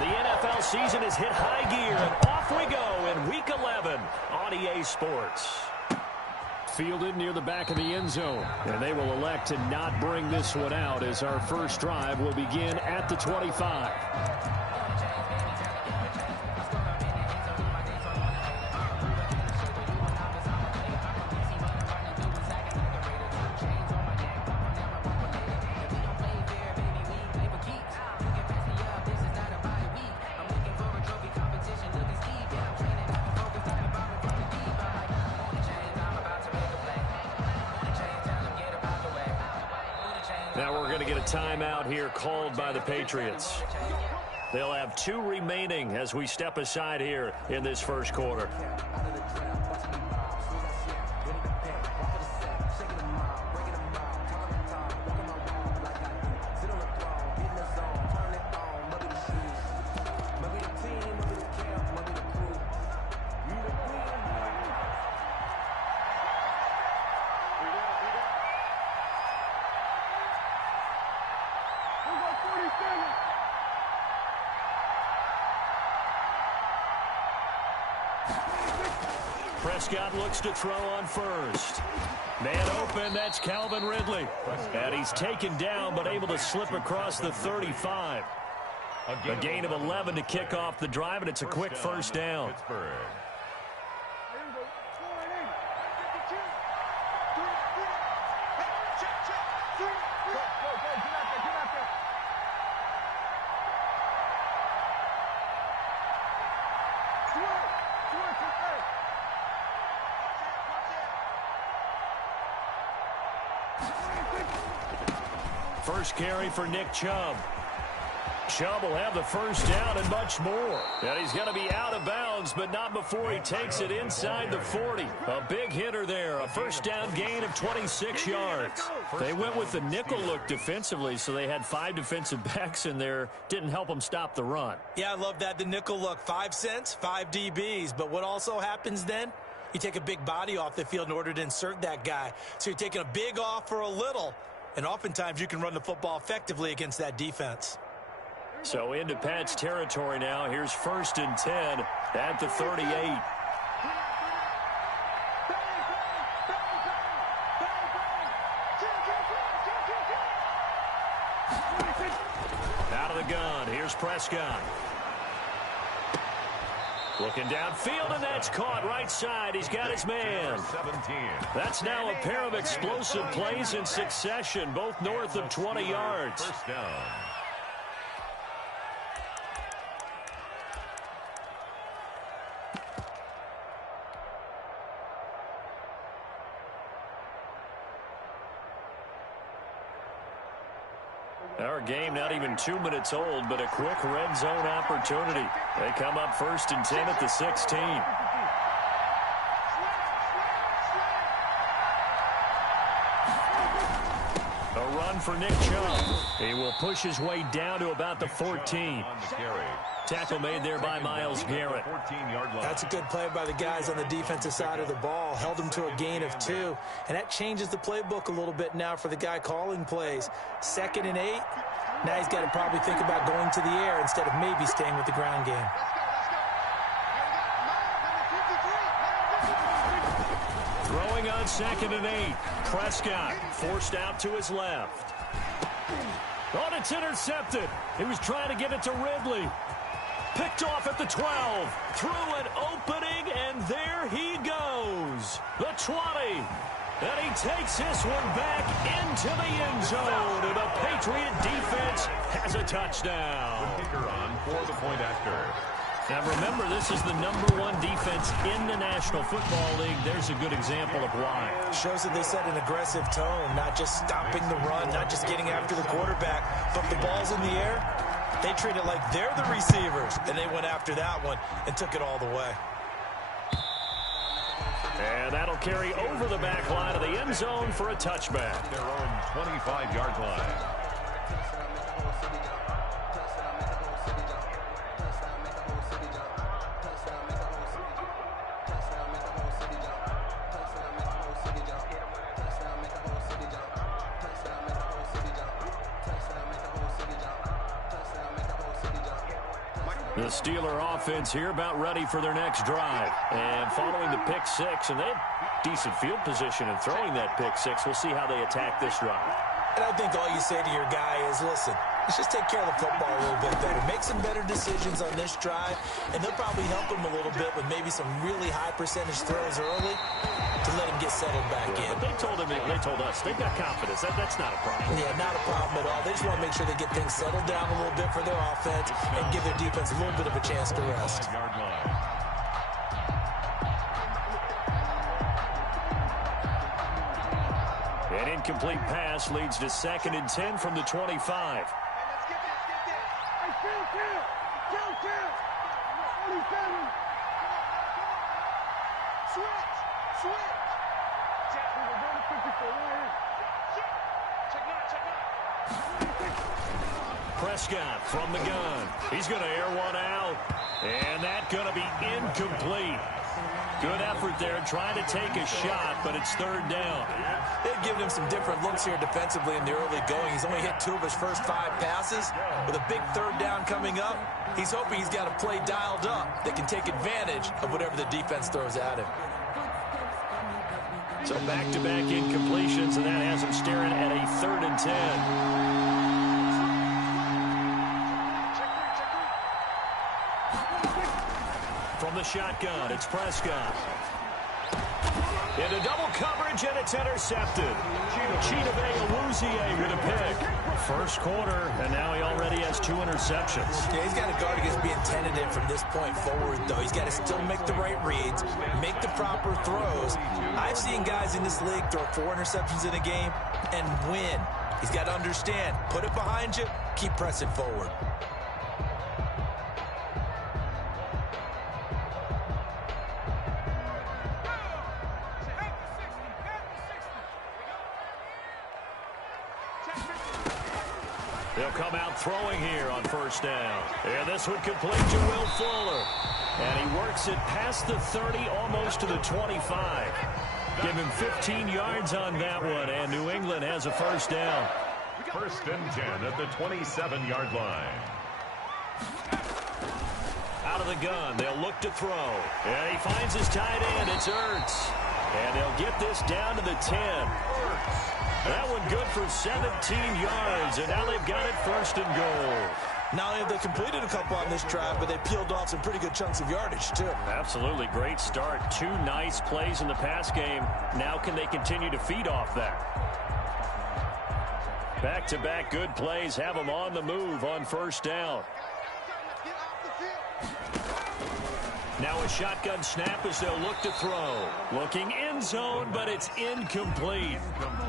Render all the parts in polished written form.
The NFL season has hit high gear, and off we go in Week 11 on EA Sports. Fielded near the back of the end zone, and they will elect to not bring this one out as our first drive will begin at the 25. Now we're going to get a timeout here called by the Patriots. They'll have 2 remaining as we step aside here in this first quarter. Prescott looks to throw on first. Man open, that's Calvin Ridley. And he's taken down but able to slip across the 35. A gain of 11 to kick off the drive, and it's a quick first down. First carry for Nick Chubb. Chubb will have the first down and much more. And he's going to be out of bounds, but not before he takes it inside the 40. A big hitter there. A first down gain of 26 yards. They went with the nickel look defensively, so they had 5 defensive backs in there. Didn't help them stop the run. Yeah, I love that. The nickel look. 5 cents, 5 DBs. But what also happens then? You take a big body off the field in order to insert that guy. So you're taking a big off for a little. And oftentimes you can run the football effectively against that defense. So into Pat's territory now. Here's 1st and 10 at the 38. Out of the gun. Here's Prescott. Looking downfield, and that's caught right side. He's got his man. That's now a pair of explosive plays in succession, both north of 20 yards. First down. Our game not even 2 minutes old, but a quick red zone opportunity. They come up 1st and 10 at the 16. A run for Nick Chubb. He will push his way down to about the 14. Tackle made there by Myles Garrett. That's a good play by the guys on the defensive side of the ball. Held them to a gain of 2. And that changes the playbook a little bit now for the guy calling plays. 2nd and 8. Now he's got to probably think about going to the air instead of maybe staying with the ground game. Throwing on 2nd and 8. Prescott forced out to his left. Oh, it's intercepted. He was trying to get it to Ridley. Picked off at the 12. Through an opening, and there he goes. The 20. And he takes this one back into the end zone. And the Patriot defense has a touchdown. Kicker on for the point after. Now remember, this is the #1 defense in the National Football League. There's a good example of why. Shows that they set an aggressive tone, not just stopping the run, not just getting after the quarterback, but if the ball's in the air, they treat it like they're the receivers, and they went after that one and took it all the way. And that'll carry over the back line of the end zone for a touchback. Their own 25-yard line. The Steeler offense here about ready for their next drive. And following the pick six, and they have decent field position in throwing that pick six. We'll see how they attack this drive. And I think all you say to your guy is, listen, let's just take care of the football a little bit better. Make some better decisions on this drive, and they'll probably help him a little bit with maybe some really high percentage throws early to let him get settled back in. But they told us they've got confidence. That's not a problem. Yeah, not a problem at all. They just want to make sure they get things settled down a little bit for their offense and give their defense a little bit of a chance to rest. Yard line. An incomplete pass leads to 2nd and 10 from the 25. Prescott from the gun. He's going to air one out. And that's going to be incomplete. Good effort there trying to take a shot, but it's 3rd down. They've given him some different looks here defensively in the early going. He's only hit 2 of his first 5 passes. With a big 3rd down coming up, he's hoping he's got a play dialed up that can take advantage of whatever the defense throws at him. So back-to-back incompletions, and that has him staring at a 3rd and 10. From the shotgun, it's Prescott. Into double coverage, and it's intercepted. Chidobe Awuzie with a pick. First quarter, and now he already has 2 interceptions. Yeah, he's got to guard against being tentative from this point forward, though. He's got to still make the right reads, make the proper throws. I've seen guys in this league throw 4 interceptions in a game and win. He's got to understand, put it behind you, keep pressing forward. They'll come out throwing here on 1st down. And this would complete to Will Fuller. And he works it past the 30, almost to the 25. Give him 15 yards on that one, and New England has a 1st down. 1st and 10 at the 27-yard line. Out of the gun, they'll look to throw. And he finds his tight end, it's Ertz. And they'll get this down to the 10. That one good for 17 yards, and now they've got it 1st and goal. Not only have they completed a couple on this drive, but they peeled off some pretty good chunks of yardage, too. Absolutely great start. 2 nice plays in the pass game. Now can they continue to feed off that? Back-to-back good plays have them on the move on 1st down. Now a shotgun snap as they'll look to throw. Looking end zone, but it's incomplete.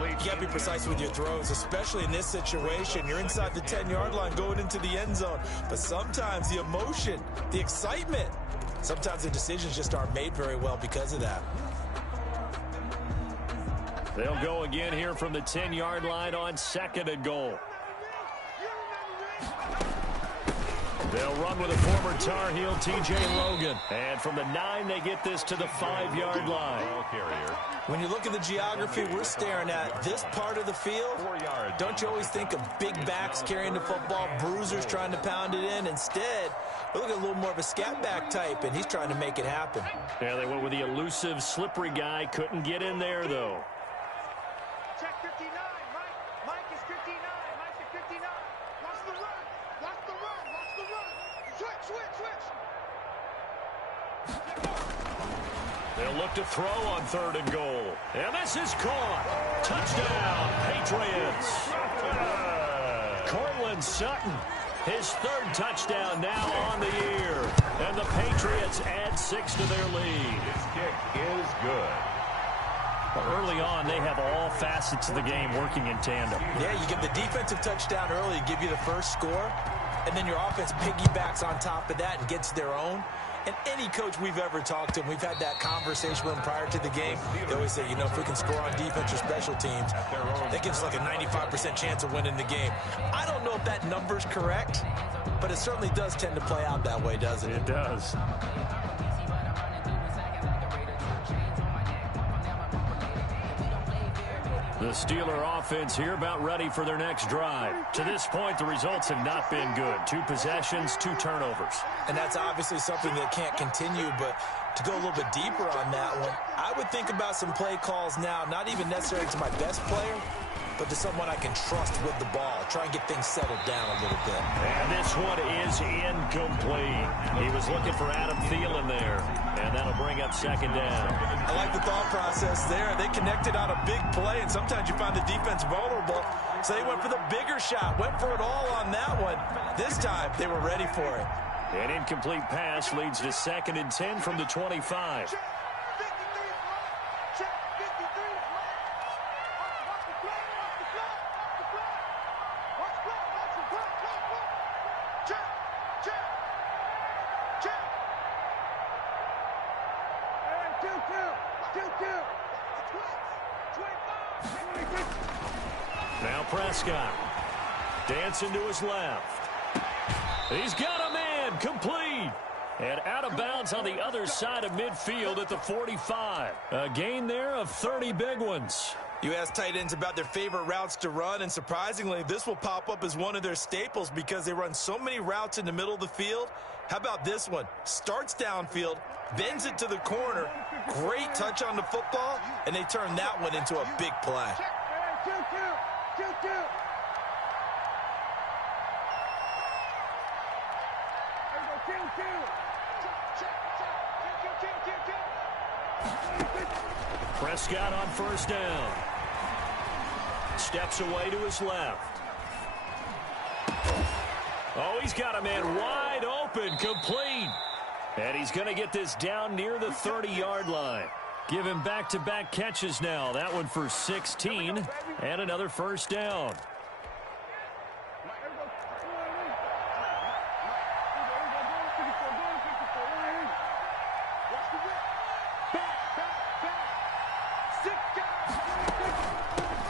You got to be precise with your throws, especially in this situation. You're inside the 10-yard line going into the end zone. But sometimes the emotion, the excitement, sometimes the decisions just aren't made very well because of that. They'll go again here from the 10-yard line on 2nd and goal. They'll run with a former Tar Heel, T.J. Logan. And from the 9, they get this to the 5-yard line. When you look at the geography we're staring at, this part of the field, don't you always think of big backs carrying the football, bruisers trying to pound it in? Instead, we look at a little more of a scat back type, and he's trying to make it happen. Yeah, they went with the elusive, slippery guy. Couldn't get in there, though. Check 59, Mike is 59, Mike is 59. Watch the run, watch the run, watch the run. Switch. They'll look to throw on 3rd and goal. And this is caught. Touchdown, Patriots. Cortland Sutton, his 3rd touchdown now on the year. And the Patriots add 6 to their lead. His kick is good. But early on, they have all facets of the game working in tandem. Yeah, you give the defensive touchdown early, give you the first score, and then your offense piggybacks on top of that and gets their own. And any coach we've ever talked to, and we've had that conversation with them prior to the game, they always say, if we can score on defense or special teams, that gives like a 95% chance of winning the game. I don't know if that number's correct, but it certainly does tend to play out that way, doesn't it? It does. The Steeler offense here about ready for their next drive. To this point, the results have not been good. 2 possessions, 2 turnovers. And that's obviously something that can't continue, but to go a little bit deeper on that one, I would think about some play calls now, not even necessarily to my best player, but to someone I can trust with the ball. Try and get things settled down a little bit. And this one is incomplete. He was looking for Adam Thielen there, and that'll bring up second down. I like the thought process there. They connected on a big play, and sometimes you find the defense vulnerable, so they went for the bigger shot, went for it all on that one. This time, they were ready for it. An incomplete pass leads to 2nd and 10 from the 25. Now Prescott dancing to his left. He's got a man, complete. And out of bounds on the other side of midfield at the 45. A gain there of 30 big ones. You ask tight ends about their favorite routes to run, and surprisingly, this will pop up as one of their staples because they run so many routes in the middle of the field. How about this one? Starts downfield, bends it to the corner, great touch on the football, and they turn that one into a big play. Prescott on first down. Steps away to his left. Oh, he's got a man wide open, complete. And he's going to get this down near the 30-yard line. Give him back-to-back catches now. That one for 16 and another first down.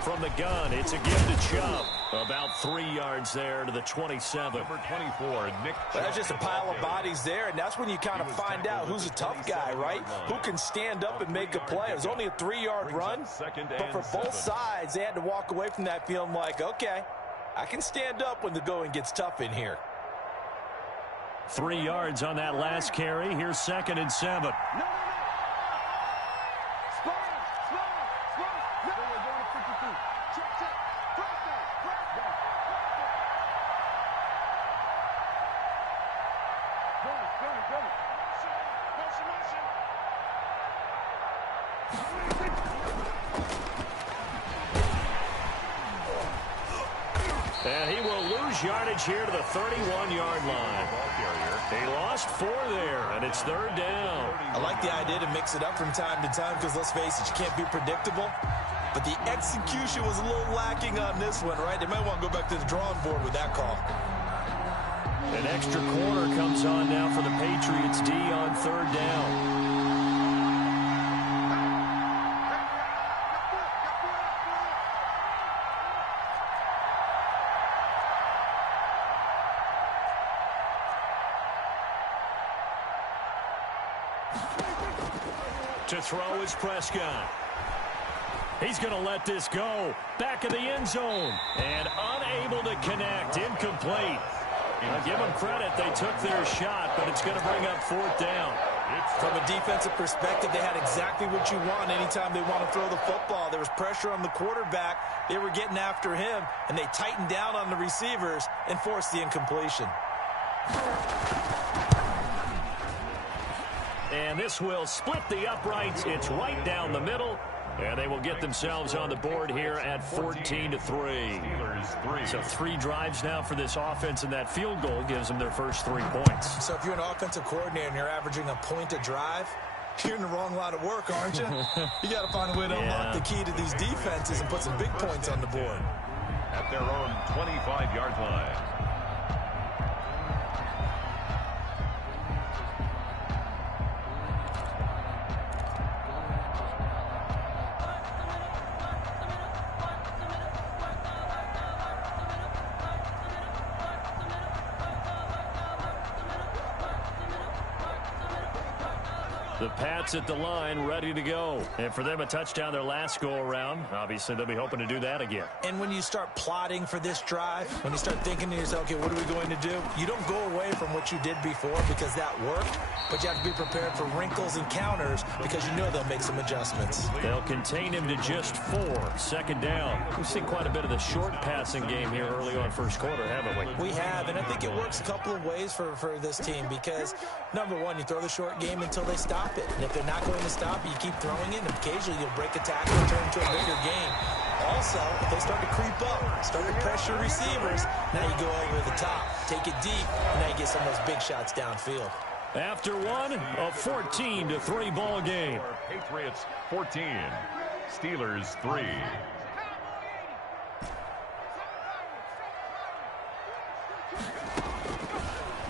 From the gun, it's a give to Chubb. About 3 yards there to the 27. Number 24, Nick Chubb. That's just a pile of bodies there, and that's when you kind of find out who's a tough guy, right? Who can stand up and make a play. It was only a 3-yard run, but for both sides, they had to walk away from that feeling like, okay, I can stand up when the going gets tough in here. 3 yards on that last carry. Here's 2nd and 7. And he will lose yardage here to the 31-yard line. He lost 4 there, and it's 3rd down. I like the idea to mix it up from time to time because, let's face it, you can't be predictable. But the execution was a little lacking on this one, right? They might want to go back to the drawing board with that call. An extra corner comes on now for the Patriots D on 3rd down. To throw is Prescott. He's going to let this go. Back of the end zone. And unable to connect. Incomplete. I'll give them credit. They took their shot, but it's going to bring up 4th down. From a defensive perspective, they had exactly what you want anytime they want to throw the football. There was pressure on the quarterback. They were getting after him, and they tightened down on the receivers and forced the incompletion. And this will split the uprights. It's right down the middle. And they will get themselves on the board here at 14-3. So 3 drives now for this offense, and that field goal gives them their first 3 points. So if you're an offensive coordinator and you're averaging a point a drive, you're in the wrong line of work, aren't you? You got to find a way to unlock the key to these defenses and put some big points on the board. At their own 25-yard line. The Pats at the line, ready to go. And for them, a touchdown their last go-around. Obviously, they'll be hoping to do that again. And when you start plotting for this drive, when you start thinking to yourself, okay, what are we going to do? You don't go away from what you did before because that worked, but you have to be prepared for wrinkles and counters because you know they'll make some adjustments. They'll contain him to just 4. Second down. We've seen quite a bit of the short passing game here early on first quarter, haven't we? We have, and I think it works a couple of ways for this team because, number one, you throw the short game until they stop it. And if they're not going to stop, you keep throwing it, and occasionally you'll break a tackle and turn into a bigger game. Also, if they start to creep up, start to pressure receivers, now you go over the top, take it deep, and now you get some of those big shots downfield. After one, a 14-3 ball game. Patriots 14, Steelers 3.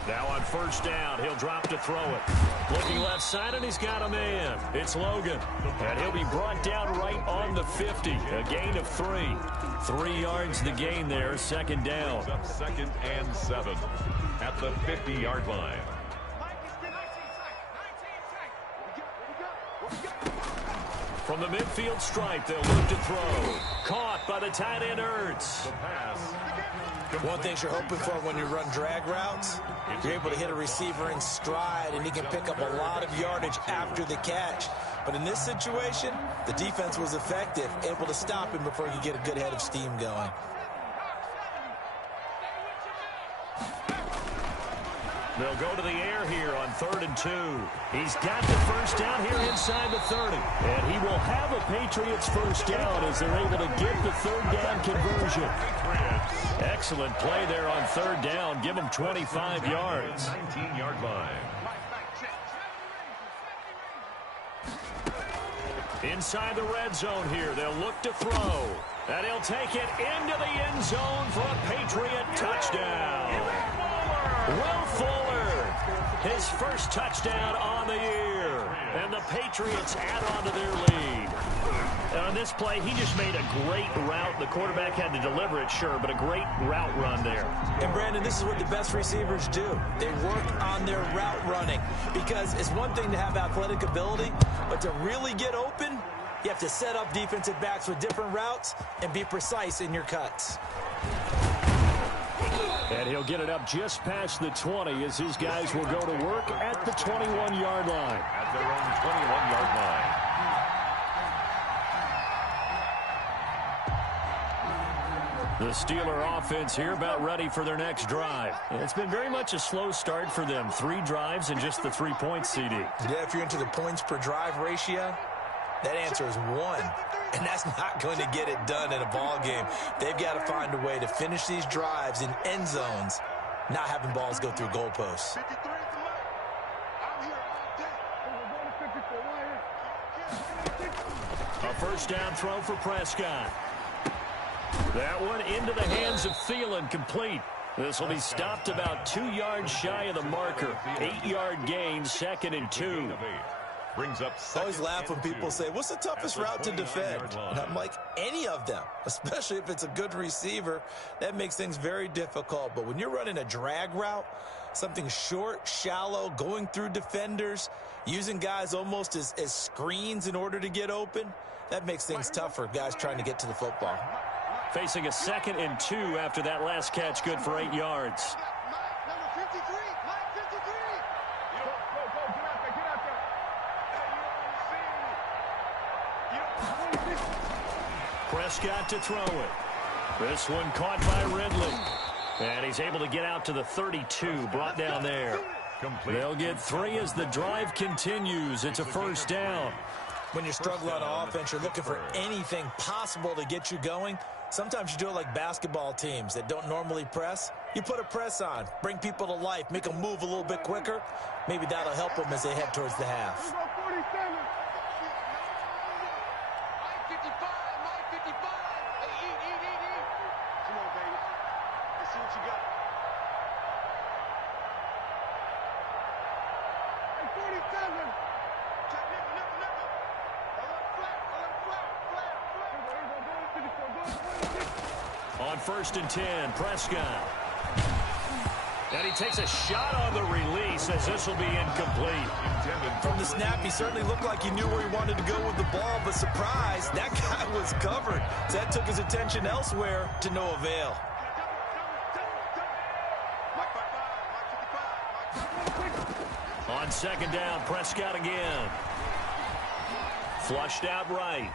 Now on first down, he'll drop to throw it. Looking left side, and he's got a man. It's Logan. And he'll be brought down right on the 50. A gain of 3. 3 yards the gain there, second down. Up 2nd and 7 at the 50-yard line. From the midfield stripe, they'll look to throw. Caught by the tight end, Ertz. The pass. One thing you're hoping for when you run drag routes, you're able to hit a receiver in stride, and he can pick up a lot of yardage after the catch. But in this situation, the defense was effective, able to stop him before he could get a good head of steam going. They'll go to the air here on 3rd and 2. He's got the first down here inside the 30. And he will have a Patriots first down as they're able to get the 3rd down conversion. Excellent play there on 3rd down. Give them 25 yards. 19-yard line. Inside the red zone here, they'll look to throw. And he'll take it into the end zone for a Patriot touchdown. Will Fuller, his first touchdown on the year. And the Patriots add on to their lead. And on this play, he just made a great route. The quarterback had to deliver it, sure, but a great route run there. And, Brandon, this is what the best receivers do. They work on their route running because it's one thing to have athletic ability, but to really get open, you have to set up defensive backs with different routes and be precise in your cuts. And he'll get it up just past the 20 as his guys will go to work at the 21-yard line. At their own 21-yard line. The Steeler offense here about ready for their next drive. It's been very much a slow start for them. 3 drives and just the 3 points, CD. Yeah, if you're into the points per drive ratio, that answer is 1. And that's not going to get it done in a ball game. They've got to find a way to finish these drives in end zones, not having balls go through goalposts. A first down throw for Prescott. That one into the hands of Thielen, complete. This will be stopped about 2 yards shy of the marker. 8-yard gain, 2nd and 2. Brings up. I always laugh when people say, what's the toughest route to defend? And I'm like, any of them, especially if it's a good receiver. That makes things very difficult. But when you're running a drag route, something short, shallow, going through defenders, using guys almost as screens in order to get open, that makes things tougher, guys trying to get to the football. Facing a 2nd and 2 after that last catch, good for 8 yards. Prescott to throw it. This one caught by Ridley. And he's able to get out to the 32, brought down there. They'll get 3 as the drive continues. It's a first down. When you're struggling on offense, you're looking for anything possible to get you going. Sometimes you do it like basketball teams that don't normally press. You put a press on, bring people to life, make them move a little bit quicker. Maybe that'll help them as they head towards the half. On 1st and 10, Prescott. And he takes a shot on the release as this will be incomplete. From the snap, he certainly looked like he knew where he wanted to go with the ball, but surprise, that guy was covered. So that took his attention elsewhere to no avail. On second down, Prescott again. Flushed out right.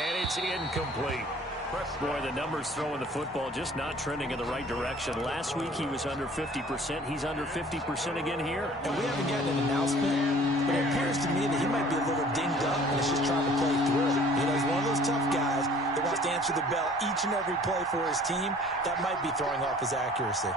And it's incomplete. Boy, the numbers throwing the football just not trending in the right direction. Last week he was under 50%. He's under 50% again here. And we haven't gotten an announcement, but it appears to me that he might be a little dinged up and is just trying to play through it. You know, he's one of those tough guys that wants to answer the bell each and every play for his team. That might be throwing off his accuracy.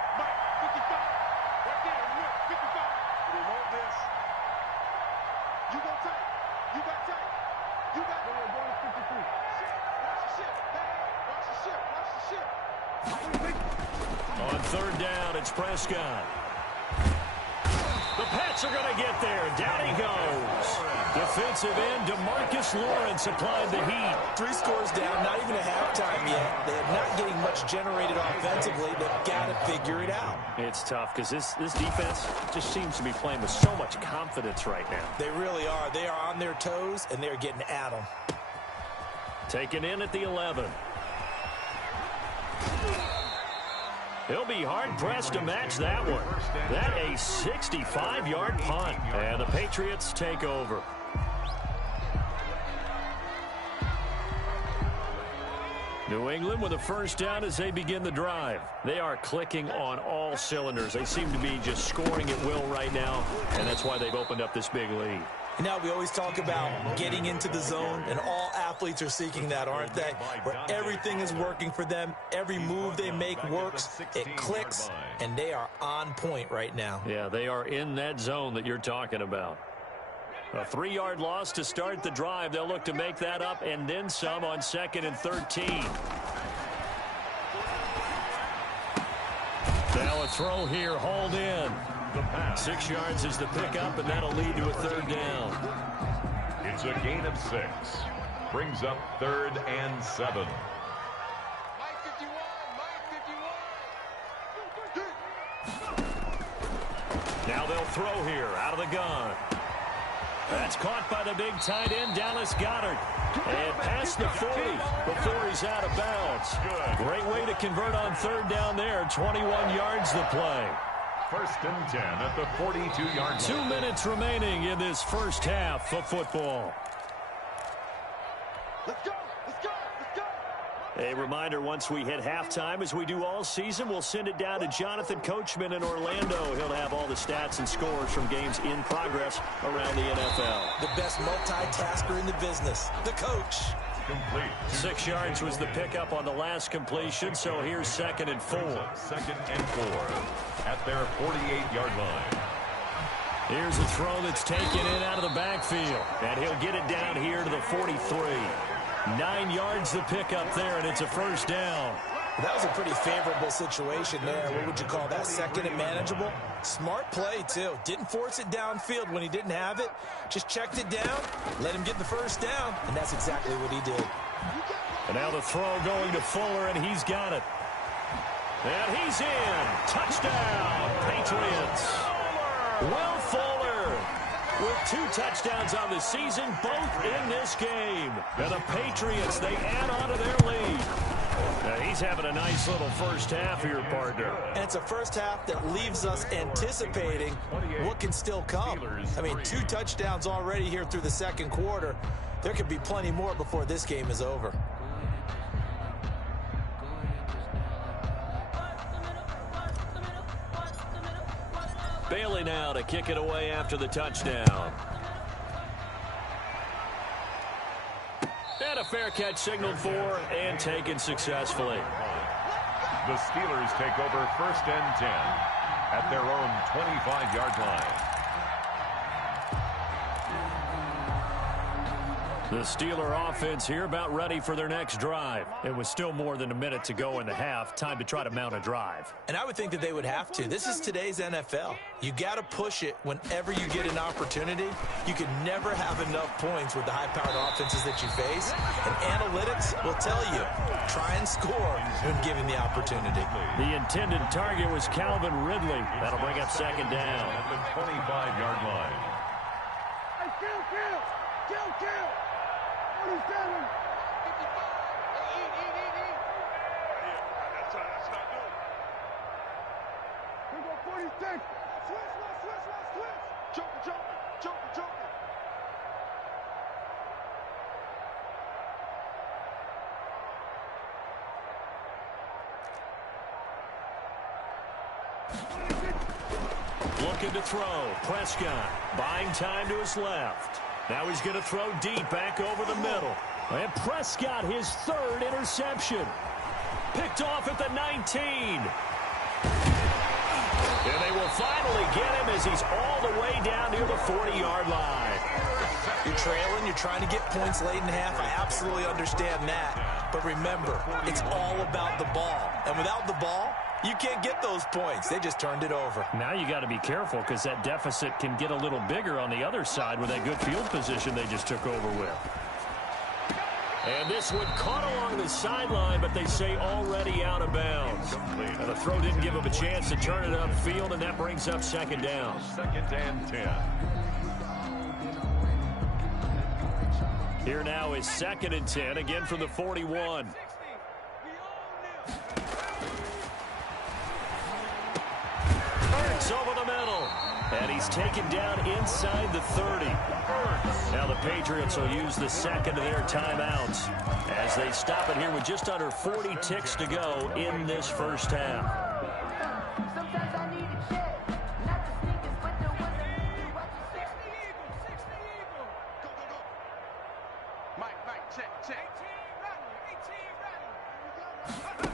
On third down, it's Prescott. The Pats are going to get there. Down he goes. Defensive end DeMarcus Lawrence applied the heat. 3 scores down, not even a halftime yet. They are not getting much generated offensively. They've got to figure it out. It's tough because this defense just seems to be playing with so much confidence right now. They really are. They are on their toes, and they're getting at them. Taken in at the 11. He'll be hard-pressed to match that one. That a 65-yard punt. And the Patriots take over. New England with a first down as they begin the drive. They are clicking on all cylinders. They seem to be just scoring at will right now, and that's why they've opened up this big lead. Now, we always talk about getting into the zone, and all athletes are seeking that, aren't they? Where everything is working for them, every move they make works, it clicks, and they are on point right now. Yeah, they are in that zone that you're talking about. A 3-yard loss to start the drive. They'll look to make that up and then some on 2nd and 13. Now a throw here, hauled in. 6 yards is the pickup, and that'll lead to a third down. It's a gain of 6. Brings up 3rd and 7. Now they'll throw here out of the gun. That's caught by the big tight end, Dallas Goedert. And past the 40 before he's out of bounds. Great way to convert on third down there. 21 yards the play. 1st and 10 at the 42-yard line. 2 minutes remaining in this first half of football. Let's go! Let's go! Let's go! A reminder, once we hit halftime, as we do all season, we'll send it down to Jonathan Coachman in Orlando. He'll have all the stats and scores from games in progress around the NFL. The best multitasker in the business, the coach. Complete. 6 yards was the pickup on the last completion, so here's 2nd and 4. 2nd and 4 at their 48-yard line. Here's a throw that's taken in out of the backfield, and he'll get it down here to the 43. 9 yards the pickup there, and it's a first down. That was a pretty favorable situation there. What would you call that? 2nd and manageable? Smart play, too. Didn't force it downfield when he didn't have it. Just checked it down, let him get the first down, and that's exactly what he did. And now the throw going to Fuller, and he's got it. And he's in. Touchdown, Patriots. Will Fuller with 2 touchdowns on the season, both in this game. And the Patriots, they add on to their lead. Now he's having a nice little first half here, partner. And it's a first half that leaves us anticipating what can still come. I mean, 2 touchdowns already here through the 2nd quarter. There could be plenty more before this game is over. Bailey now to kick it away after the touchdown. And a fair catch signaled for and taken successfully. The Steelers take over 1st and 10 at their own 25-yard line. The Steeler offense here about ready for their next drive. It was still more than a minute to go in the half. Time to try to mount a drive. And I would think that they would have to. This is today's NFL. You got to push it whenever you get an opportunity. You can never have enough points with the high-powered offenses that you face. And analytics will tell you, try and score when given the opportunity. The intended target was Calvin Ridley. That'll bring up second down. At the 25-yard line. Hey, kill. 47. 55. Eat. That's not good. We go 46. Switch. Joker. Looking to throw. Prescott buying time to his left. Now he's going to throw deep back over the middle. And Prescott, his third interception. Picked off at the 19. And they will finally get him as he's all the way down near the 40-yard line. You're trailing. You're trying to get points late in half. I absolutely understand that. But remember, it's all about the ball. And without the ball, you can't get those points. They just turned it over. Now you got to be careful because that deficit can get a little bigger on the other side with that good field position they just took over with. And this one caught along the sideline, but they say already out of bounds. And the throw didn't give him a chance to turn it upfield, and that brings up second down. 2nd and 10. Here now is 2nd and 10, again from the 41. Hurts over the middle. And he's taken down inside the 30. Now the Patriots will use the second of their timeouts as they stop it here with just under 40 ticks to go in this first half. Sometimes I need a check, not the sneakers, but the ones that make you watch the 60 Eagle. Go. Mike, check. 18 running.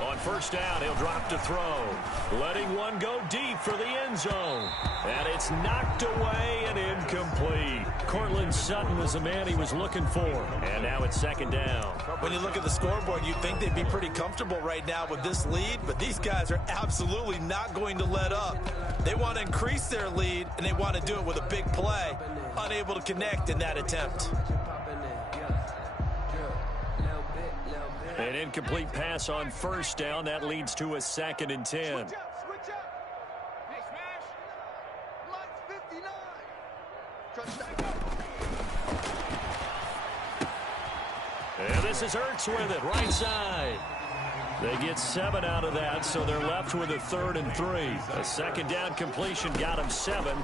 On first down, he'll drop to throw. Letting one go deep for the end zone. And it's knocked away and incomplete. Cortland Sutton was the man he was looking for. And now it's second down. When you look at the scoreboard, you'd think they'd be pretty comfortable right now with this lead, but these guys are absolutely not going to let up. They want to increase their lead, and they want to do it with a big play. Unable to connect in that attempt. An incomplete pass on first down. That leads to a 2nd and 10. Switch up. Hey, smash. Mike's 59. Touchdown. And this is Ertz with it, right side. They get 7 out of that, so they're left with a 3rd and 3. A second down completion got him 7.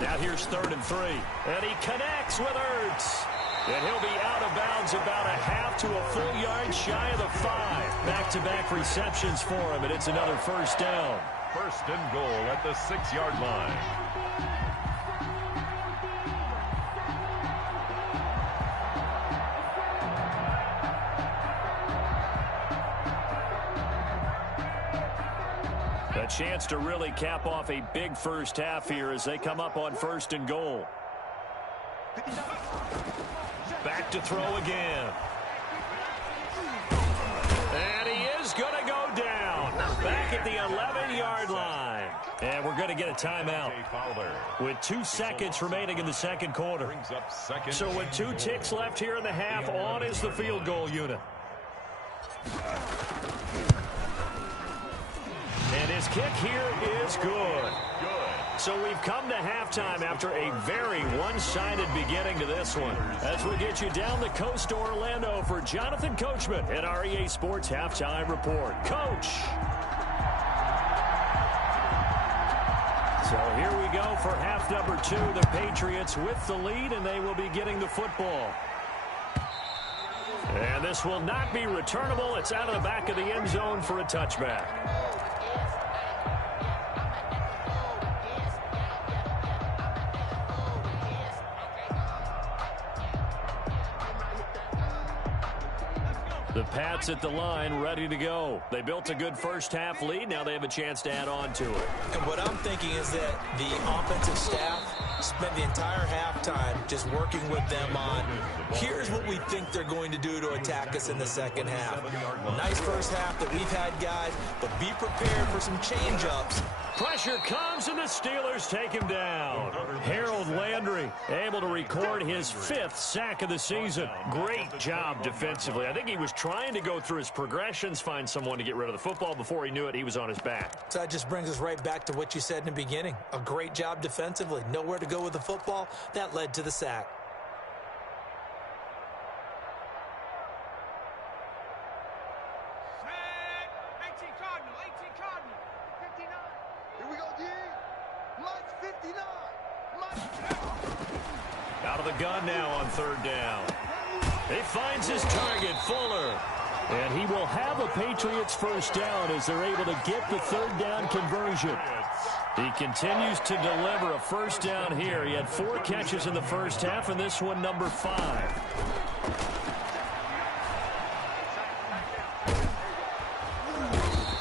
Now here's 3rd and 3. And he connects with Ertz. And he'll be out of bounds about a half to a full yard shy of the 5. Back-to-back receptions for him, and it's another first down. 1st and goal at the 6-yard line. A chance to really cap off a big first half here as they come up on 1st and goal. Back to throw again. And he is going to go down. Back at the 11-yard line. And we're going to get a timeout with 2 seconds remaining in the second quarter. So with 2 ticks left here in the half, on is the field goal unit. And his kick here is good. So we've come to halftime after a very one-sided beginning to this one. As we get you down the coast to Orlando for Jonathan Coachman at our EA Sports Halftime Report. Coach. So here we go for half number 2. The Patriots with the lead, and they will be getting the football. And this will not be returnable. It's out of the back of the end zone for a touchback. The Pats at the line, ready to go. They built a good first half lead. Now they have a chance to add on to it. And what I'm thinking is that the offensive staff spent the entire halftime just working with them on, here's what we think they're going to do to attack us in the second half. Nice first half that we've had, guys, but be prepared for some change-ups. Pressure comes, and the Steelers take him down. Harold Landry able to record his 5th sack of the season. Great job defensively. I think he was trying to go through his progressions, find someone to get rid of the football. Before he knew it, he was on his back. So that just brings us right back to what you said in the beginning. A great job defensively. Nowhere to go with the football. That led to the sack. Out of the gun now on 3rd down. He finds his target, Fuller. And he will have a Patriots first down as they're able to get the 3rd down conversion. He continues to deliver a first down here. He had 4 catches in the first half, and this one number 5.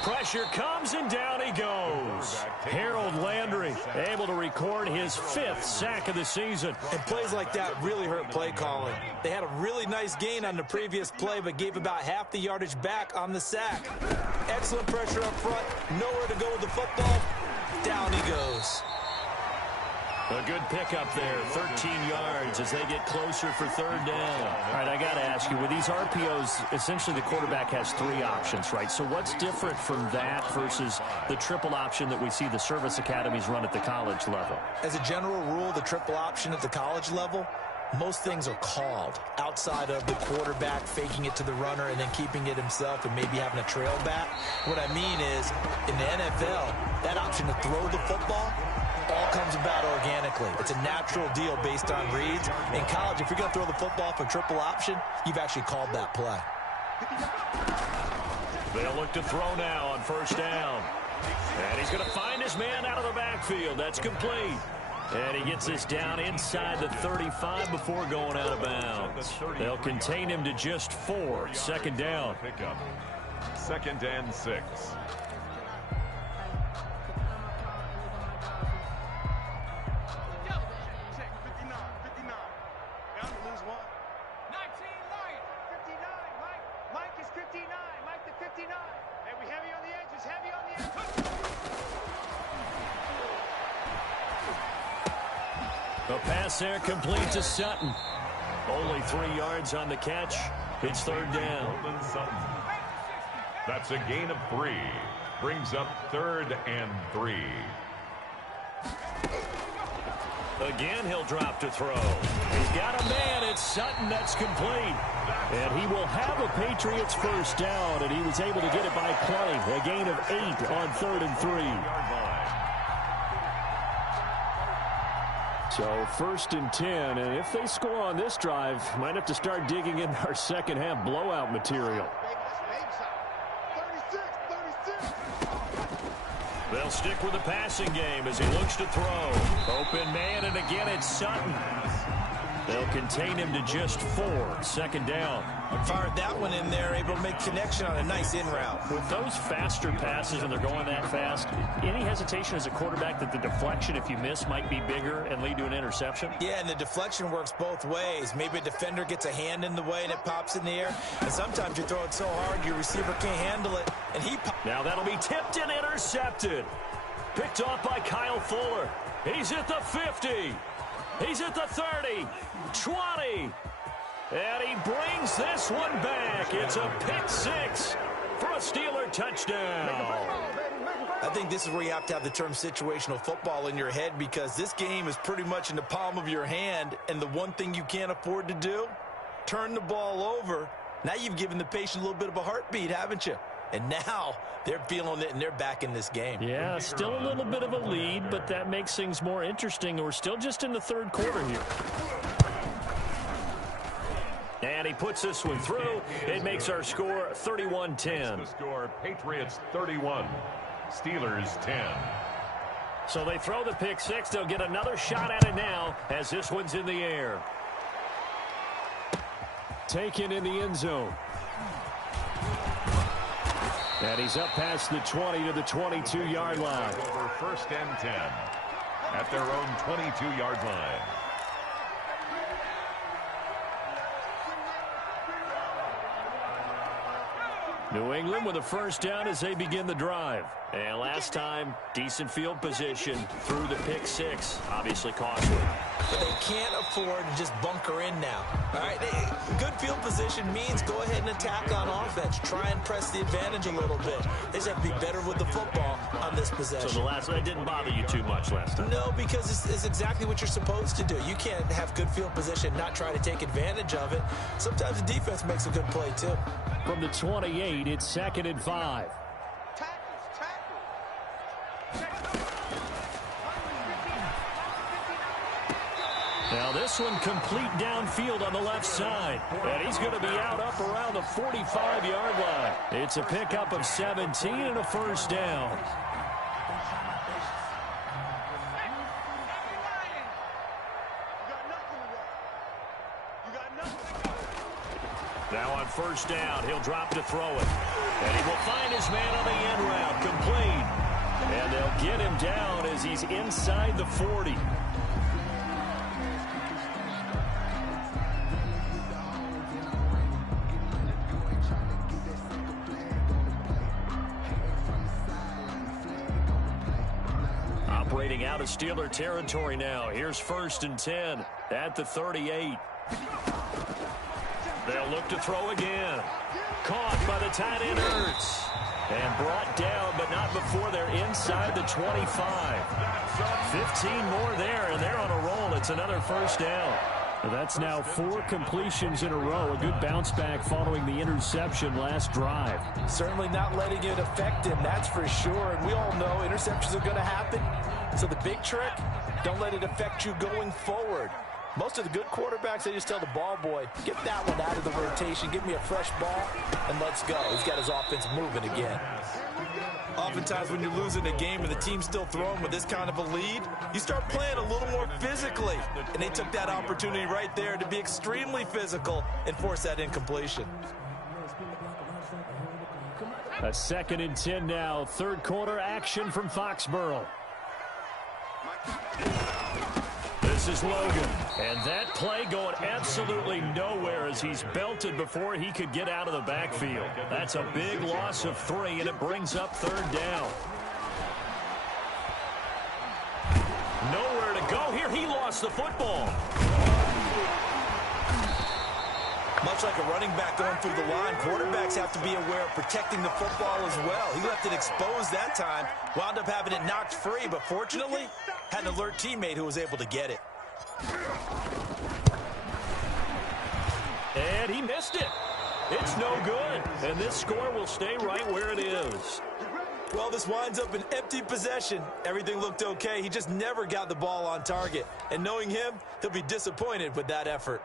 Pressure comes, and down he goes. Harold Landry able to record his 5th sack of the season. And plays like that really hurt play calling. They had a really nice gain on the previous play, but gave about half the yardage back on the sack. Excellent pressure up front. Nowhere to go with the football. Down he goes. A good pickup there, 13 yards as they get closer for 3rd down. All right, I got to ask you, with these RPOs, essentially the quarterback has 3 options, right? So what's different from that versus the triple option that we see the service academies run at the college level? As a general rule, the triple option at the college level, most things are called outside of the quarterback faking it to the runner and then keeping it himself and maybe having a trail back. What I mean is, in the NFL, that option to throw the football all comes about organically. It's a natural deal based on reads. In college, if you're going to throw the football for triple option, you've actually called that play. They'll look to throw now on 1st down. And he's going to find his man out of the backfield. That's complete. And he gets this down inside the 35 before going out of bounds. They'll contain him to just 4. 2nd down. 2nd and 6. A pass there complete to Sutton. Only 3 yards on the catch. It's 3rd down. That's a gain of 3. Brings up 3rd and 3. Again, he'll drop to throw. He's got a man. It's Sutton. That's complete. And he will have a Patriots first down, and he was able to get it by play. A gain of 8 on 3rd and 3. So 1st and 10, and if they score on this drive, might have to start digging in our second half blowout material. They'll stick with the passing game as he looks to throw. Open man, and again it's Sutton. They'll contain him to just 4. 2nd down. Fired that one in there, able to make connection on a nice in route. With those faster passes and they're going that fast, any hesitation as a quarterback that the deflection, if you miss, might be bigger and lead to an interception? Yeah, and the deflection works both ways. Maybe a defender gets a hand in the way and it pops in the air. And sometimes you throw it so hard your receiver can't handle it. And now that'll be tipped and intercepted. Picked off by Kyle Fuller. He's at the 50. He's at the 30. 20. And he brings this one back. It's a pick 6 for a Steeler touchdown. I think this is where you have to have the term situational football in your head, because this game is pretty much in the palm of your hand, and the one thing you can't afford to do, turn the ball over. Now you've given the patient a little bit of a heartbeat, haven't you? And now they're feeling it, and they're back in this game. Yeah, still a little bit of a lead, but that makes things more interesting. We're still just in the 3rd quarter here. And he puts this one through. It makes our score 31-10. The score, Patriots 31, Steelers 10. So they throw the pick 6. They'll get another shot at it now as this one's in the air. Taken in the end zone. And he's up past the 20 to the 22-yard line. Over 1st and 10. at their own 22-yard line. New England with a first down as they begin the drive. And last time, decent field position through the pick six. Obviously costly. But they can't afford to just bunker in now. All right, good field position means go ahead and attack on offense. Try and press the advantage a little bit. They just have to be better with the football on this possession. So that didn't bother you too much last time? No, because it's exactly what you're supposed to do. You can't have good field position, not try to take advantage of it. Sometimes the defense makes a good play, too. From the 28, it's 2nd and 5. Now this one complete downfield on the left side. And he's going to be out up around the 45-yard line. It's a pickup of 17 and a first down. Now on first down, he'll drop to throw it. And he will find his man on the end route, complete. And they'll get him down as he's inside the 40. Operating out of Steeler territory now. Here's 1st and 10 at the 38. They'll look to throw again. Caught by the tight end Ertz. And brought down, but not before they're inside the 25. 15 more there, and they're on a roll. It's another first down. That's now 4 completions in a row. A good bounce back following the interception last drive. Certainly not letting it affect him, that's for sure. And we all know interceptions are going to happen. So the big trick, don't let it affect you going forward. Most of the good quarterbacks, they just tell the ball boy, get that one out of the rotation, give me a fresh ball, and let's go. He's got his offense moving again. Oftentimes when you're losing a game and the team's still throwing with this kind of a lead, you start playing a little more physically. And they took that opportunity right there to be extremely physical and force that incompletion. A 2nd and 10 now. 3rd quarter action from Foxborough. This is Logan. And that play going absolutely nowhere as he's belted before he could get out of the backfield. That's a big loss of 3, and it brings up 3rd down. Nowhere to go here. He lost the football. Much like a running back going through the line, quarterbacks have to be aware of protecting the football as well. He left it exposed that time, wound up having it knocked free, but fortunately, had an alert teammate who was able to get it. And he missed it. It's no good. And this score will stay right where it is. Well, this winds up an empty possession. Everything looked okay. He just never got the ball on target. And knowing him, he'll be disappointed with that effort.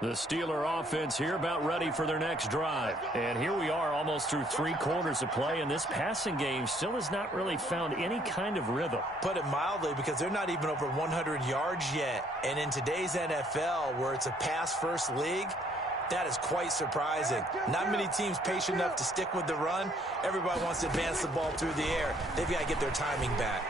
The Steeler offense here about ready for their next drive. And here we are almost through 3 quarters of play, and this passing game still has not really found any kind of rhythm. Put it mildly, because they're not even over 100 yards yet. And in today's NFL, where it's a pass-first league, that is quite surprising. Not many teams patient enough to stick with the run. Everybody wants to advance the ball through the air. They've got to get their timing back.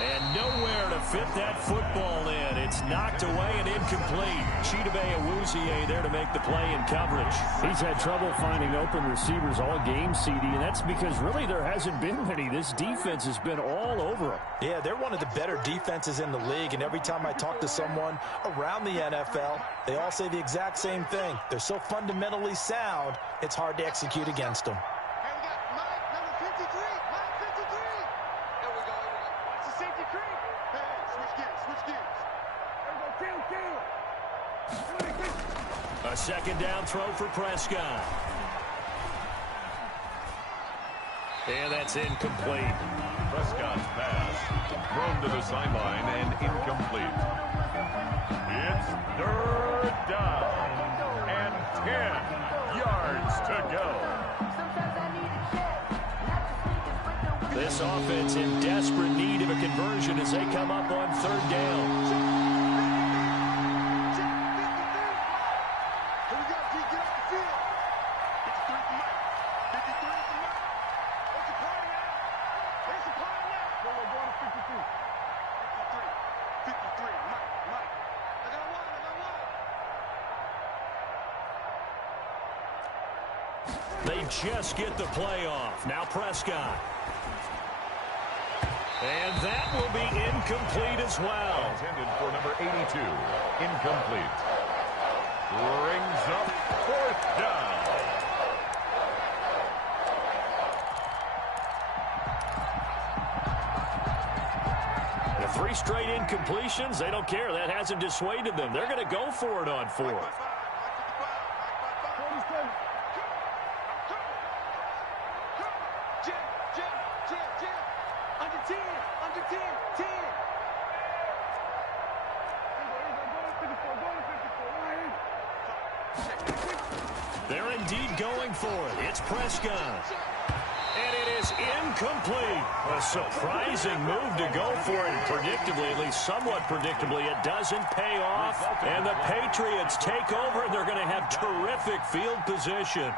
And nowhere to fit that football in. It's knocked away and incomplete. Chidobe Awuzie there to make the play in coverage. He's had trouble finding open receivers all game, CD, and that's because really there hasn't been many. This defense has been all over them. Yeah, they're one of the better defenses in the league, and every time I talk to someone around the NFL, they all say the exact same thing. They're so fundamentally sound, it's hard to execute against them. A 2nd down throw for Prescott. And that's incomplete. Prescott's pass thrown to the sideline and incomplete. It's 3rd down and 10 yards to go. This offense in desperate need of a conversion as they come up on 3rd down. just get the play off. Now Prescott. And that will be incomplete as well. Intended for number 82. Incomplete. Brings up 4th down. The 3 straight incompletions, they don't care. That hasn't dissuaded them. They're going to go for it on 4th. They're indeed going for it. It's Prescott. And it is incomplete. A surprising move to go for it. Predictably, at least somewhat predictably, it doesn't pay off. And the Patriots take over, and they're going to have terrific field position.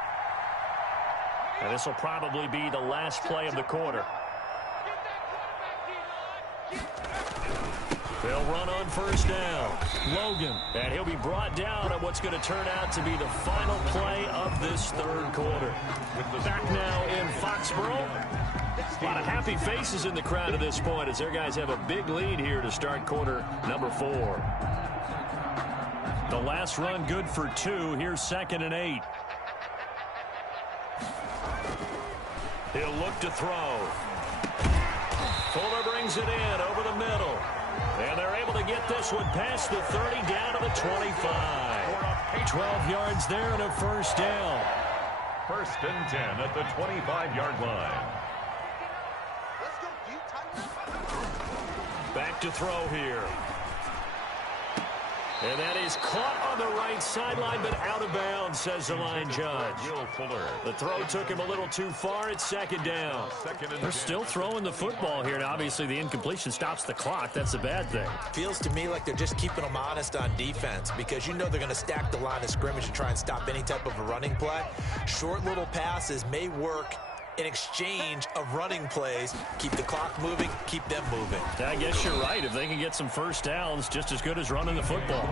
And this will probably be the last play of the quarter. They'll run on 1st down. Logan. And he'll be brought down at what's going to turn out to be the final play of this 3rd quarter. Back now in Foxborough. A lot of happy faces in the crowd at this point as their guys have a big lead here to start quarter number 4. The last run good for 2. Here's 2nd and 8. He'll look to throw. Fuller brings it in over the middle. And they're able to get this one past the 30 down to the 25. 12 yards there and a 1st down. 1st and 10 at the 25-yard line. Back to throw here. And that is caught on the right sideline, but out of bounds, says the line judge. Will Fuller. The throw took him a little too far. It's 2nd down. They're still throwing the football here. Now, obviously, the incompletion stops the clock. That's a bad thing. Feels to me like they're just keeping them honest on defense because you know they're going to stack the line of scrimmage to try and stop any type of a running play. Short little passes may work in exchange of running plays. Keep the clock moving, keep them moving. I guess you're right. If they can get some 1st downs, just as good as running the football.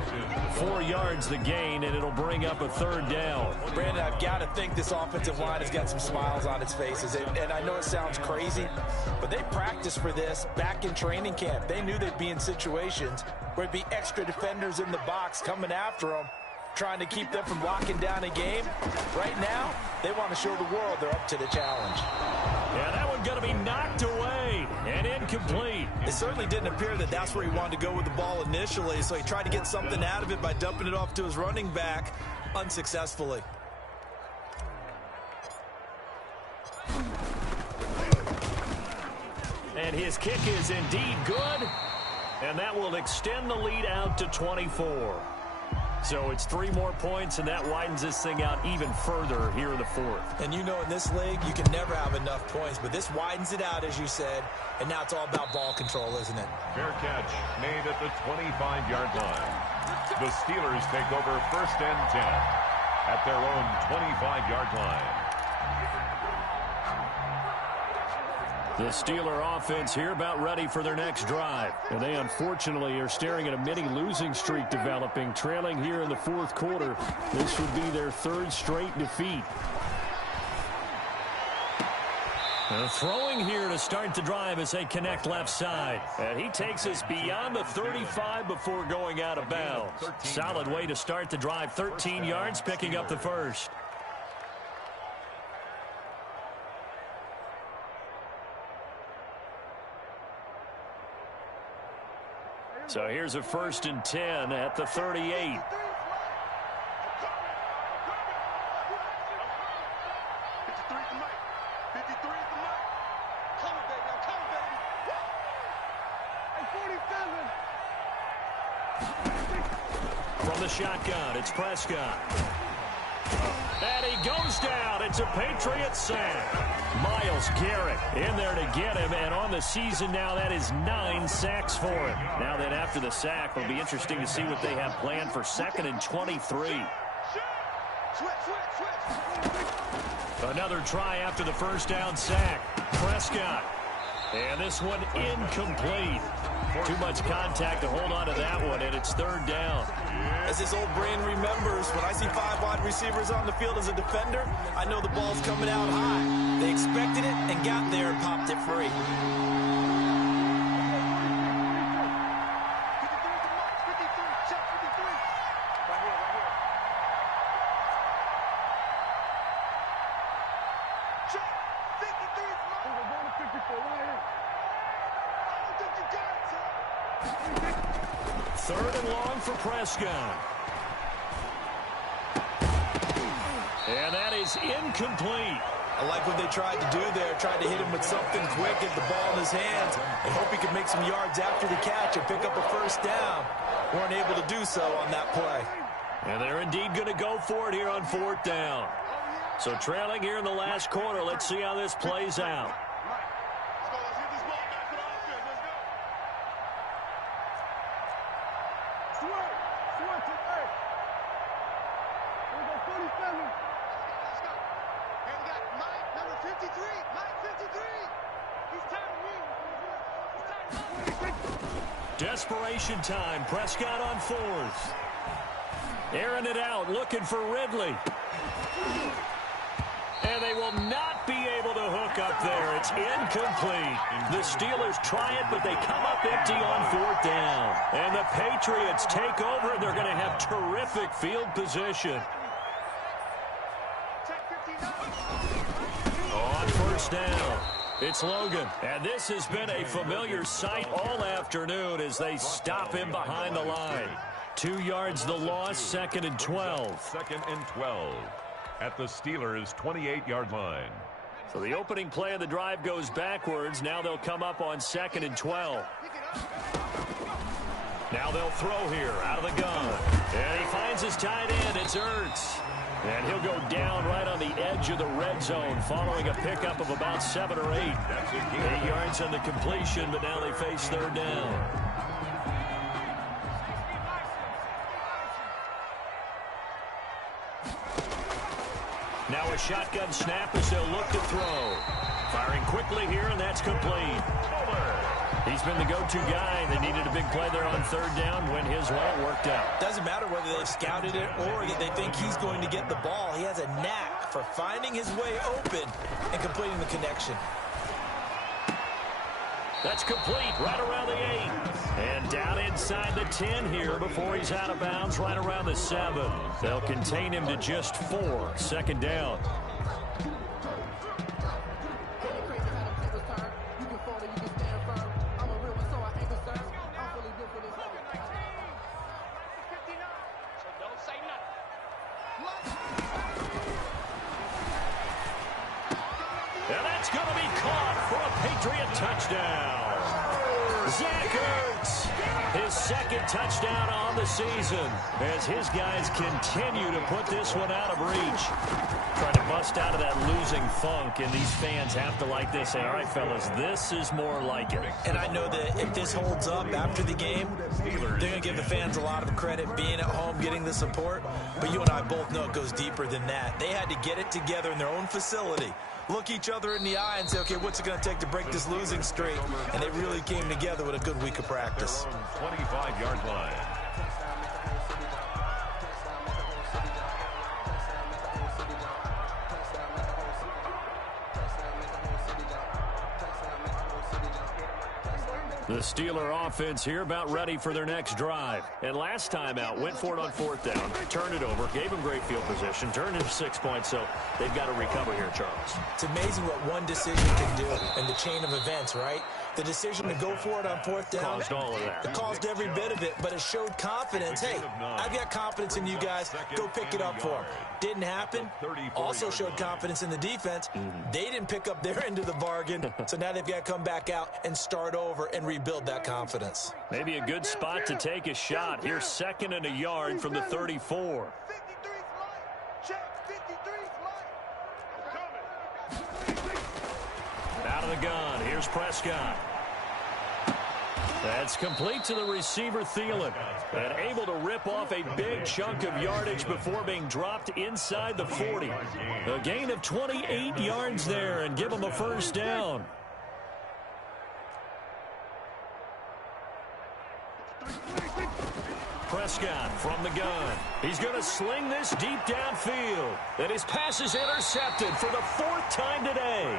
4 yards the gain, and it'll bring up a 3rd down. Brandon, I've got to think this offensive line has got some smiles on its faces. And I know it sounds crazy, but they practiced for this back in training camp. They knew they'd be in situations where it'd be extra defenders in the box coming after them, trying to keep them from locking down a game. Right now, they want to show the world they're up to the challenge. Yeah, that one going to be knocked away and incomplete. It certainly didn't appear that that's where he wanted to go with the ball initially, so he tried to get something out of it by dumping it off to his running back unsuccessfully. And his kick is indeed good, and that will extend the lead out to 24. So it's 3 more points, and that widens this thing out even further here in the 4th. And you know in this league, you can never have enough points, but this widens it out, as you said, and now it's all about ball control, isn't it? Fair catch made at the 25-yard line. The Steelers take over 1st and 10 at their own 25-yard line. The Steeler offense here about ready for their next drive. And they unfortunately are staring at a mini losing streak developing, trailing here in the 4th quarter. This would be their 3rd straight defeat. Throwing here to start the drive as they connect left side. And he takes us beyond the 35 before going out of bounds. Solid way to start the drive. 13 yards, picking up the 1st. So here's a 1st and 10 at the 38. From the shotgun, it's Prescott. And he goes down. It's a Patriot sack. Myles Garrett in there to get him. And on the season now, that is 9 sacks for him. Now then, after the sack, it'll be interesting to see what they have planned for 2nd and 23. Another try after the 1st down sack. Prescott. And this one incomplete. Too much contact to hold on to that one, and it's third down. As his old brain remembers, when I see 5 wide receivers on the field as a defender, I know the ball's coming out high. They expected it and got there and popped it free. Third and long for Prescott. And that is incomplete. I like what they tried to do there, tried to hit him with something quick, get the ball in his hands, and hope he could make some yards after the catch and pick up a first down. Weren't able to do so on that play. And they're indeed going to go for it here on fourth down. So trailing here in the last quarter, let's see how this plays out. Desperation time. Prescott on fourth. Airing it out, looking for Ridley. And they will not be able to hook up there. It's incomplete. The Steelers try it, but they come up empty on fourth down. And the Patriots take over, and they're going to have terrific field position. On first down, it's Logan. And this has been a familiar sight all afternoon as they stop him behind the line. 2 yards the loss, 2nd and 12. 2nd and 12 at the Steelers' 28-yard line. So the opening play of the drive goes backwards. Now they'll come up on 2nd and 12. Now they'll throw here out of the gun. And he finds his tight end. It's Ertz. And he'll go down right on the edge of the red zone following a pickup of about 7 or 8. 8 yards on the completion, but now they face third down. Now a shotgun snap as they'll look to throw. Firing quickly here, and that's complete. He's been the go-to guy. They needed a big play there on third down. Went his way. It worked out. Doesn't matter whether they've scouted it or they think he's going to get the ball. He has a knack for finding his way open and completing the connection. That's complete right around the 8. And down inside the 10 here before he's out of bounds right around the 7. They'll contain him to just 4. Second down. And that's going to be caught for a Patriot touchdown. Zach Ertz, his 2nd touchdown on the season as his guys continue to put this one out of reach. Trying to bust out of that losing funk, and these fans have to like this. Say, all right, fellas, this is more like it. And I know that if this holds up after the game, they're going to give the fans a lot of credit being at home, getting the support. But you and I both know it goes deeper than that. They had to get it together in their own facility, look each other in the eye and say, okay, what's it going to take to break this losing streak? And they really came together with a good week of practice. 25-yard line. The Steeler offense here about ready for their next drive. And last time out, went for it on fourth down, turned it over, gave them great field position, turned it 6 points, so they've got to recover here, Charles. It's amazing what one decision can do in the chain of events, right? The decision to go for it on fourth down Caused all of that. It caused every bit of it, but it showed confidence. Hey, I've got confidence in you guys. Go pick it up for them. Didn't happen. Also showed confidence in the defense. They didn't pick up their end of the bargain, so now they've got to come back out and start over and rebuild that confidence. Maybe a good spot to take a shot. Here's 2nd and a yard from the 34. Out of the gun. Here's Prescott. That's complete to the receiver, Thielen. And able to rip off a big chunk of yardage before being dropped inside the 40. A gain of 28 yards there and give him a first down. Prescott from the gun. He's going to sling this deep downfield. And his pass is intercepted for the 4th time today.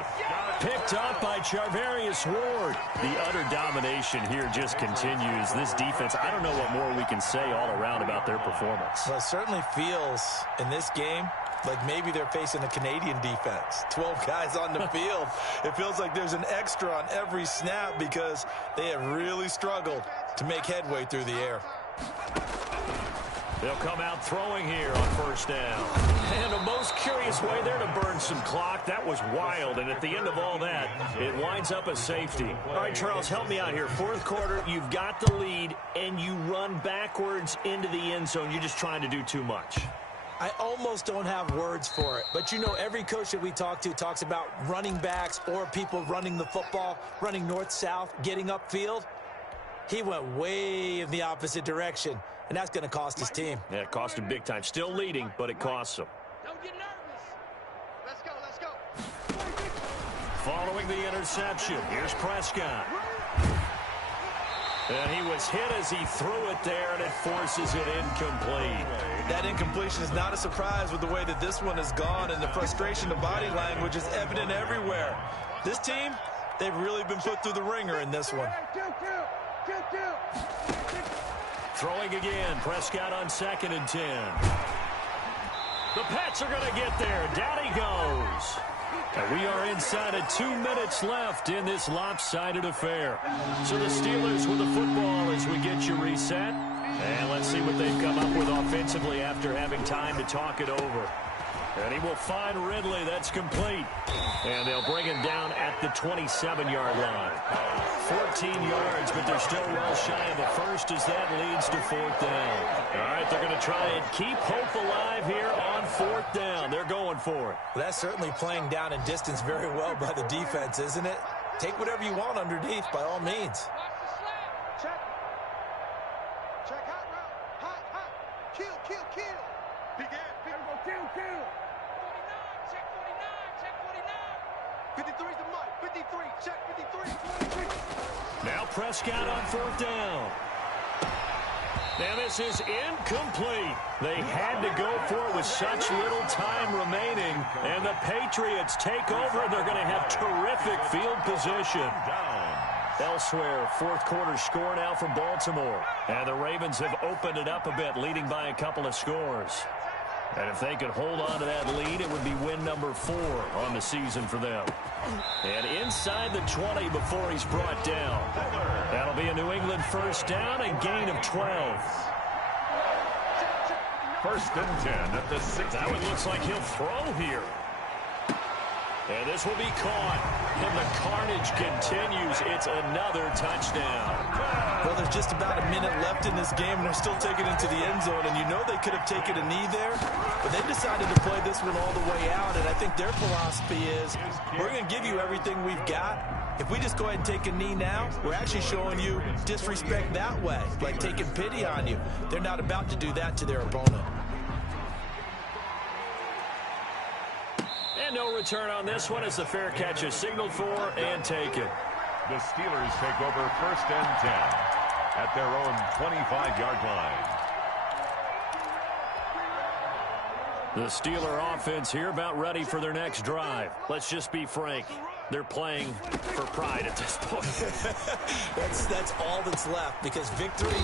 Picked up by Charvarius Ward. The utter domination here just continues. This defense, I don't know what more we can say all around about their performance. Well, it certainly feels in this game like maybe they're facing a Canadian defense. 12 guys on the field. It feels like there's an extra on every snap because they have really struggled to make headway through the air. They'll come out throwing here on 1st down. And the most curious way there to burn some clock. That was wild. And at the end of all that, it winds up a safety. All right, Charles, help me out here. 4th quarter, you've got the lead, and you run backwards into the end zone. You're just trying to do too much. I almost don't have words for it. But, you know, every coach that we talk to talks about running backs or people running the football, running north-south, getting upfield. He went way in the opposite direction, and that's going to cost his team. Yeah, it cost him big time. Still leading, but it costs him. Don't get nervous. Let's go, let's go. Following the interception, here's Prescott. And he was hit as he threw it there, and it forces it incomplete. That incompletion is not a surprise with the way that this one has gone, and the frustration, the body language is evident everywhere. This team, they've really been put through the ringer in this one. Throwing again, Prescott on 2nd and 10. The Pats are going to get there. Down he goes. And we are inside of 2 minutes left in this lopsided affair. So the Steelers with the football as we get you reset. And let's see what they've come up with offensively after having time to talk it over. And he will find Ridley. That's complete. And they'll bring him down at the 27-yard line. 14 yards, but they're still well shy of a first as that leads to 4th down. All right, they're going to try and keep hope alive here on 4th down. They're going for it. Well, that's certainly playing down in distance very well by the defense, isn't it? Take whatever you want underneath, by all means. Check. Check hot route. Hot. Kill. Begin. Kill. 49. Check 49. Check 49. 53's the mark. 53. Check 53. 23. Now Prescott on 4th down. Now this is incomplete. They had to go for it with such little time remaining. And the Patriots take over. They're going to have terrific field position. Elsewhere, 4th quarter score now from Baltimore. And the Ravens have opened it up a bit, leading by a couple of scores. And if they could hold on to that lead, it would be win number 4 on the season for them. And inside the 20 before he's brought down. That'll be a New England 1st down, a gain of 12. 1st and 10 at the 6. Now it looks like he'll throw here. And this will be caught. And the carnage continues. It's another touchdown. Well, there's just about a minute left in this game, and they're still taking it to the end zone. And you know they could have taken a knee there, but they decided to play this one all the way out. And I think their philosophy is, we're going to give you everything we've got. If we just go ahead and take a knee now, we're actually showing you disrespect that way, like taking pity on you. They're not about to do that to their opponent. And no return on this one as the fair catch is signaled for and taken. The Steelers take over 1st and 10 at their own 25-yard line. The Steeler offense here about ready for their next drive. Let's just be frank. They're playing for pride at this point. That's all that's left, because victory,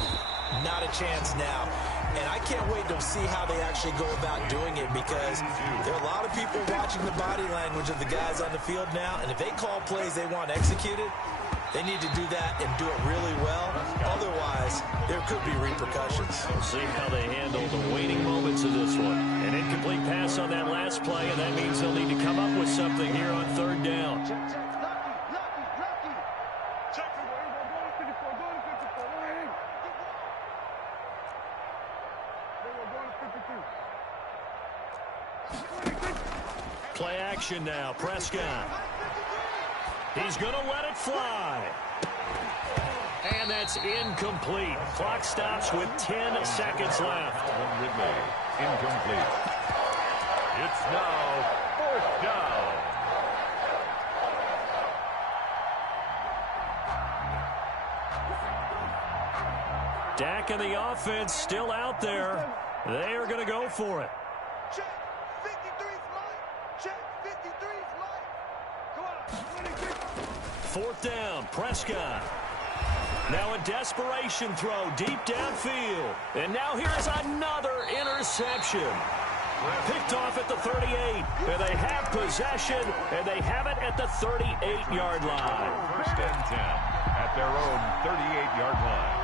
not a chance now. And I can't wait to see how they actually go about doing it, because there are a lot of people watching the body language of the guys on the field now, and if they call plays they want executed, they need to do that and do it really well. Otherwise, there could be repercussions. We'll see how they handle the waiting moments of this one. An incomplete pass on that last play, and that means they'll need to come up with something here on 3rd down. Lucky. Check it. Go to 54. Play action now. Prescott. He's going to let it fly. And that's incomplete. Clock stops with 10 seconds left. Ridley, incomplete. It's now 4th down. Dak and the offense still out there. They are going to go for it. Check. 53's Mike. Check. 53's Mike. Come on. 4th down, Prescott. Now a desperation throw deep downfield. And now here's another interception. Picked off at the 38. And they have possession, and they have it at the 38-yard line. 1st and 10 at their own 38-yard line.